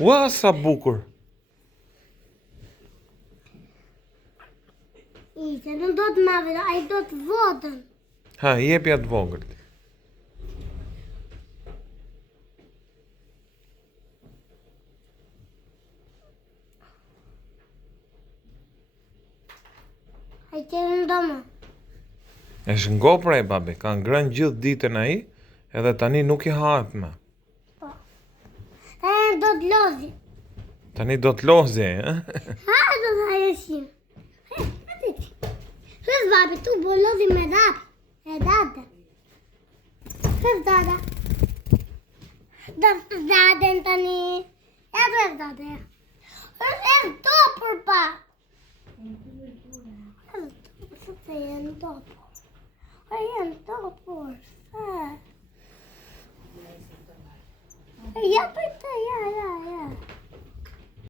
Ua, sa bukur. Ishte, nuk do të madhe, ai do të votën. Ha, jepi atë vogël. Ai që në domo. Është ngopra e babi, ka ngrënë gjithë ditën ai, edhe tani nuk i hap më. Po. Do të lozi. Tani do të lozi, e? Ha, do të hajeshim. Shes babi, tu bo lozi me datë. E datë. Shes dada. Do të daden tani. Ja do e dade. Shes topër pa. Se jenë topër. A jenë topër. Ja për të, ja.